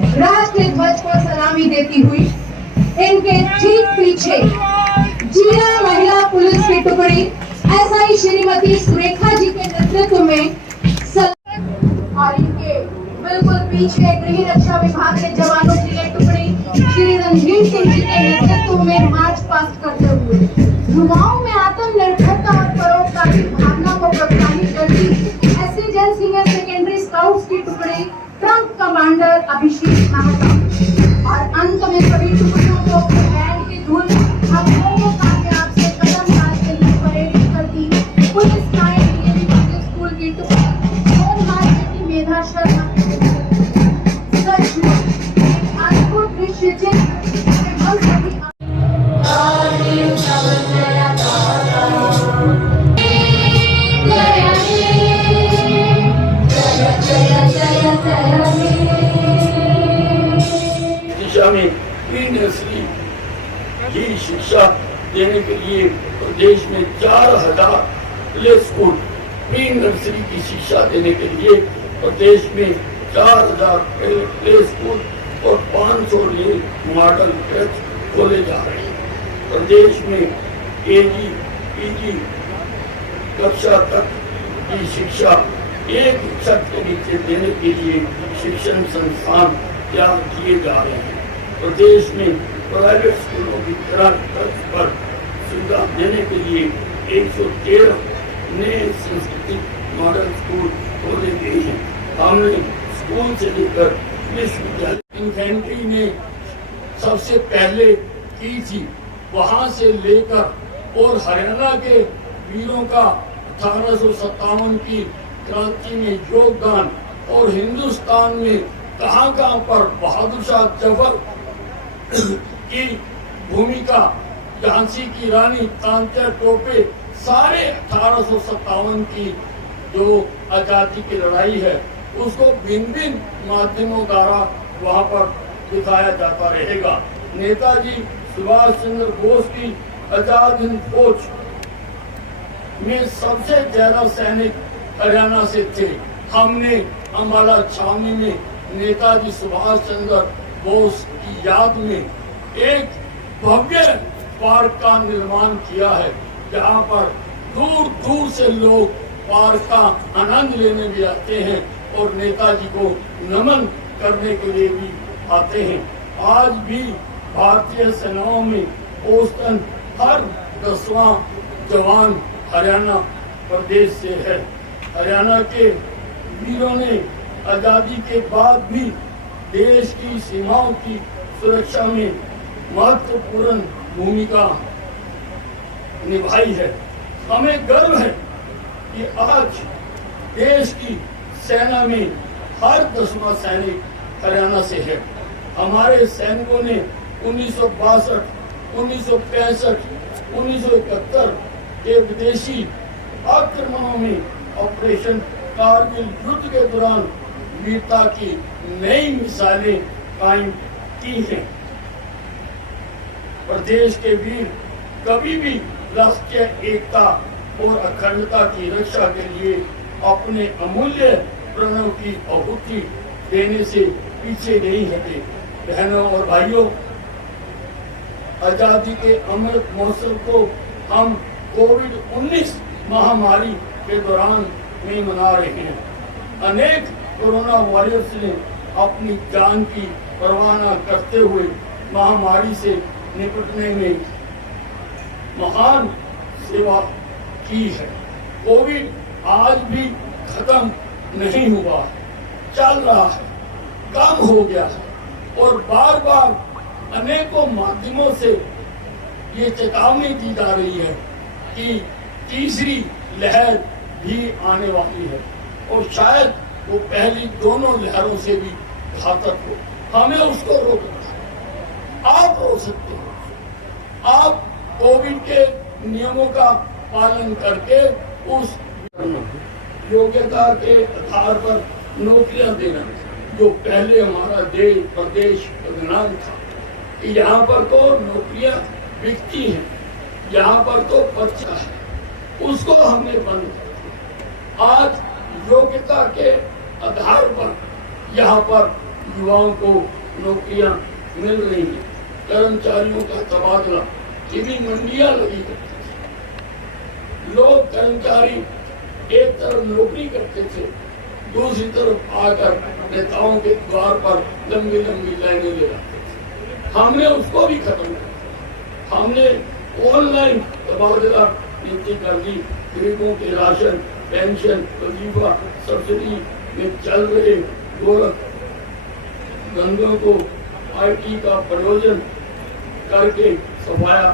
राष्ट्रीय ध्वज को सलामी देती हुई इनके ठीक पीछे जिला महिला पुलिस की टुकड़ी एसआई श्रीमती सुरेखा जी के नेतृत्व में और इनके बिल्कुल पीछे गृह रक्षा विभाग के जवानों की एक टुकड़ी श्री रणधीर सिंह जी के नेतृत्व में मार्च पास्ट करते हुए युवाओं में आत्मनिर्भरता और परोपकार की भावना को प्रोत्साहित करती एससी जन सीनियर सेकेंडरी स्काउट्स की टुकड़ी ट्रंक कमांडर अभिषेक मेहता और अंत में सभी टुकड़ियों को बैंड की धुन कामयाब से कदम डालते हुए परेड करती police line DAV public school की टुकड़ी सोमनाथ की मेधा शर्मा सच अद्भुत दृश्य हम सभी दिशा में प्री नर्सरी की शिक्षा देने के लिए प्रदेश में 4000 प्ले स्कूल प्री नर्सरी की शिक्षा देने के लिए प्रदेश में 4000 प्ले स्कूल और 500 मॉडल क्रच खोले जा रहे हैं। प्रदेश में केजी पीजी कक्षा तक की शिक्षा एक छत के नीचे देने के लिए शिक्षण संस्थान तैयार किए जा रहे हैं। प्रदेश में प्राइवेट स्कूलों की तर्ज पर सुविधा देने के लिए 113 नए सांस्कृतिक मॉडल स्कूल खोले गए हैं। हमने स्कूल से लेकर विश्वविद्यालय इन्फेंट्री ने सबसे पहले की थी, वहां से लेकर और हरियाणा के वीरों का 1857 की क्रांति में योगदान और हिंदुस्तान में कहां पर बहादुर शाह जफर की भूमिका, झांसी की रानी, तांत्या टोपे, सारे 1857 की जो आजादी की लड़ाई है उसको भिन्न भिन्न माध्यमों द्वारा वहां पर दिखाया जाता रहेगा। नेताजी सुभाष चंद्र बोस की आजाद हिंद फौज में सबसे ज्यादा सैनिक हरियाणा से थे। हमने अम्बाला छावनी में नेताजी सुभाष चंद्र बोस की याद में एक भव्य पार्क का निर्माण किया है, जहां पर दूर दूर से लोग पार्क का आनंद लेने भी आते हैं और नेताजी को नमन करने के लिए भी आते हैं। आज भी भारतीय सेनाओं में औसतन हर 10वां जवान हरियाणा प्रदेश से है। हरियाणा के वीरों ने आजादी के बाद भी देश की सीमाओं की सुरक्षा में महत्वपूर्ण भूमिका निभाई है। हमें गर्व है कि आज देश की सेना में हर 10वां सैनिक हरियाणा से है। हमारे सैनिकों ने 1962, 1965, 1971 के विदेशी आक्रमणों में ऑपरेशन कारगिल युद्ध के दौरान वीरता की नई मिसालें कायम की हैं। प्रदेश के वीर कभी भी राष्ट्रीय एकता और अखंडता की रक्षा के लिए अपने अमूल्य प्राणों की आहुति देने से पीछे नहीं हटे। बहनों और भाइयों, आजादी के अमृत महोत्सव को हम कोविड-19 महामारी के दौरान में मना रहे हैं। अनेक कोरोना वॉरियर्स ने अपनी जान की परवाह न करते हुए महामारी से निपटने में महान सेवा की है। कोविड आज भी खत्म नहीं हुआ है, चल रहा है, कम हो गया है और बार बार अनेकों माध्यमों से ये चेतावनी दी जा रही है कि तीसरी लहर भी आने वाली है और शायद वो पहली दोनों लहरों से भी घातक हो। हमें उसको रोकना है। आप रोक सकते हो। आप कोविड के नियमों का पालन करके उस योग्यता के आधार पर नौकरियां देना, जो पहले हमारा देश प्रदेश बदनाम था कि यहाँ पर तो नौकरियां बिकती हैं, यहाँ पर तो पर्चा है, उसको हमने बंद कर। आज योग्यता के आधार पर यहाँ पर युवाओं को नौकरियां मिल रही हैं। कर्मचारियों का तबादला, ये भी मंडियां लगी करती थी। लोग कर्मचारी एक तरफ नौकरी करते थे, दूसरी तरफ आकर नेताओं के द्वार पर लंबी लंबी लाइनें लगाते थे। हमने उसको भी खत्म कर दिया। हमने ऑनलाइन तबादला नीति कर दी। गरीबों के राशन, पेंशन, वजीफा, सब्सिडी में चल रहे गोरख धंधों को IT का प्रयोजन करके सफाया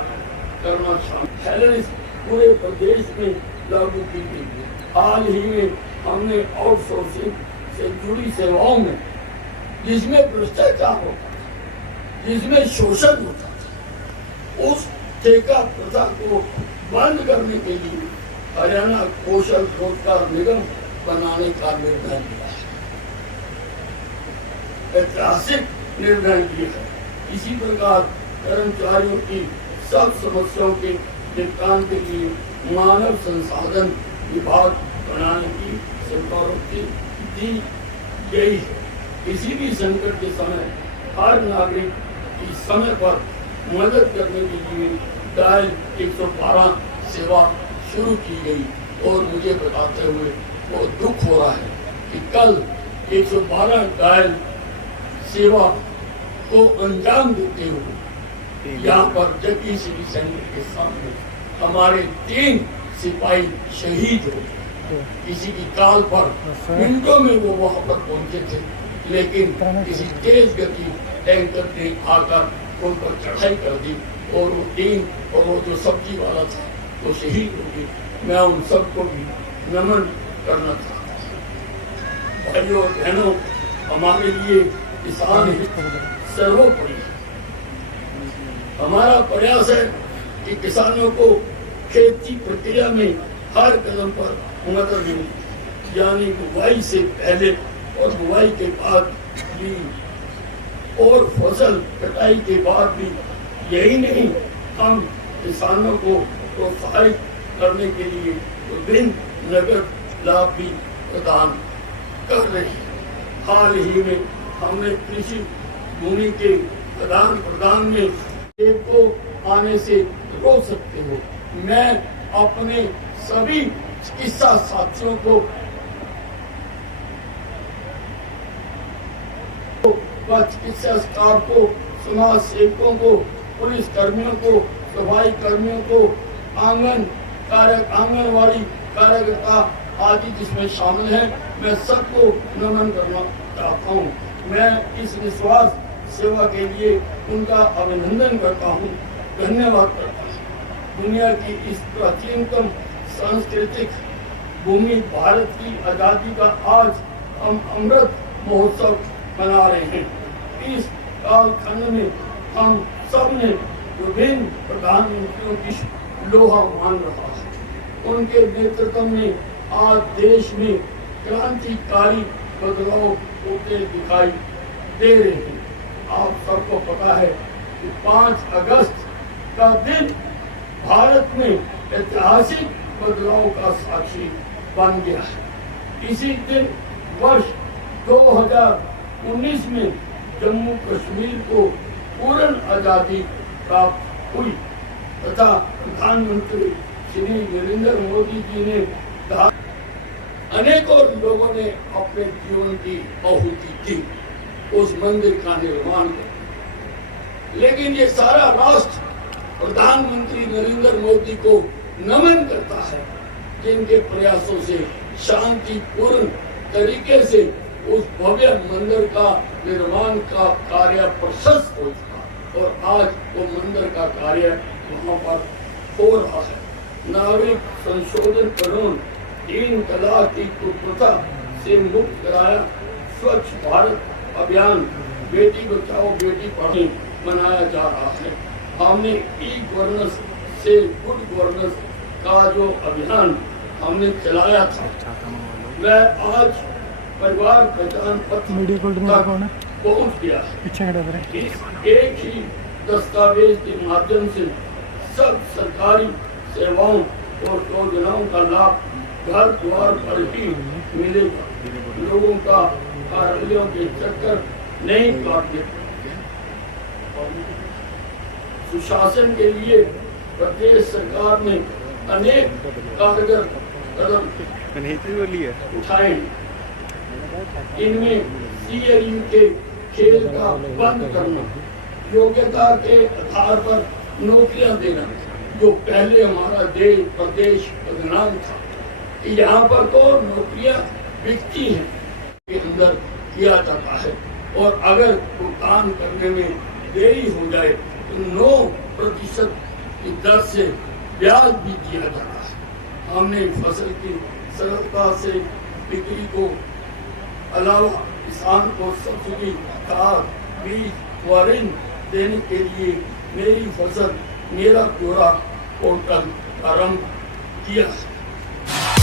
करना शामिल है। पूरे प्रदेश में लागू की गई। हाल ही में हमने आउटसोर्सिंग से जुड़ी सेवाओं में, जिसमें भ्रष्टाचार होता था, जिसमें शोषण होता था, उस ठेका प्रथा को बंद करने के लिए हरियाणा कौशल रोजगार निगम बनाने का निर्णय लिया है। ऐतिहासिक निर्णय लिया है। इसी प्रकार कर्मचारियों की सब समस्याओं के निपटान के लिए मानव संसाधन विभाग बनाने की सिफारिश दी गई है। किसी भी संकट के समय हर नागरिक की समय पर मदद करने के लिए डायल 112 सेवा शुरू की गई। और मुझे बताते हुए बहुत दुख हो रहा है कि कल 112 डायल सेवा को अंजाम देते हुए यहाँ पर जग्गी सिटी सेंटर के सामने हमारे 3 सिपाही शहीद हो गए। किसी की काल पर मिनटों में वो वहां पर पहुंचे थे, लेकिन किसी तेज गति टैंकर ने आकर उन पर चढ़ाई कर दी और वो 3 और वो जो सब्जी वाला था वो शहीद हो गए। मैं उन सबको भी नमन करना चाहता हूँ। भाइयों और बहनों, हमारे लिए किसान हित सर्वोपरि है। हमारा प्रयास है कि किसानों को खेती प्रक्रिया में हर कदम पर मदद मिले, यानी बुवाई से पहले और बुवाई के बाद भी और फसल कटाई के बाद भी। यही नहीं, हम किसानों को प्रोत्साहित करने के लिए विभिन्न नगद लाभ भी प्रदान कर रहे हैं। हाल ही में हमने कृषि भूमि के आदान प्रदान में एक को आने से रोक सकते हो। मैं अपने सभी चिकित्सा साथियों को व चिकित्सा स्टाफ को, समाज सेवकों को, पुलिस कर्मियों को, सफाई कर्मियों को, आंगनवाड़ी कार्यकर्ता आदि जिसमें शामिल हैं, मैं सबको नमन करना चाहता हूँ। मैं इस निस्वार्थ सेवा के लिए उनका अभिनंदन करता हूँ, धन्यवाद करता हूँ। दुनिया की इस प्राचीनतम सांस्कृतिक भूमि भारत की आजादी का आज हम अमृत महोत्सव मना रहे हैं। इस कालखंड में हम सब ने विभिन्न प्रधानमंत्रियों की लोहा मान रहा है। उनके नेतृत्व में आज देश में क्रांतिकारी बदलाव होते दिखाई दे रहे हैं। आप सबको पता है कि 5 अगस्त का दिन भारत में ऐतिहासिक बदलाव का साक्षी बन गया है। इसी दिन वर्ष 2019 में जम्मू कश्मीर को पूर्ण आजादी प्राप्त हुई तथा प्रधानमंत्री श्री नरेंद्र मोदी जी ने अनेकों लोगों ने अपने जीवन की आहुति दी उस मंदिर का निर्माण कर। लेकिन ये सारा राष्ट्र प्रधानमंत्री नरेंद्र मोदी को नमन करता है, जिनके प्रयासों से शांतिपूर्ण तरीके से उस भव्य मंदिर का निर्माण का कार्य प्रशस्त हो चुका और आज वो मंदिर का कार्य वहाँ पर हो रहा है। नागरिक संशोधन कानून 3 तलाक की कुप्रथा से मुक्त कराया, स्वच्छ भारत अभियान, बेटी बचाओ बेटी पढ़ाओ मनाया जा रहा है। हमने ई गवर्नेंस से गुड गवर्नेंस का जो अभियान हमने चलाया था, वह आज परिवार पहचान पत्र तक पहुँच गया है। इस एक ही दस्तावेज के माध्यम से सब सरकारी सेवाओं और योजनाओं का लाभ घर द्वार पर ही मिलेगा। लोगों का कार्यालयों के चक्कर नई प्लॉट में सुशासन के लिए प्रदेश सरकार ने अनेक कारगर कदम उठाए। इनमें CLU के खेल का बंद करना, योग्यता के आधार पर नौकरियां देना, जो पहले हमारा देश प्रदेश बदनाम था। यहाँ पर तो नौकरियां बिकती हैं के अंदर किया जाता है और अगर भुगतान करने में देरी हो जाए तो 9% की दर से ब्याज भी दिया जाता है। हमने फसल की सरलता से बिक्री को अलावा किसान को सब्सिडी, खाद, बीज व ऋण देने के लिए मेरी फसल मेरा ब्यौरा पोर्टल आरंभ किया है।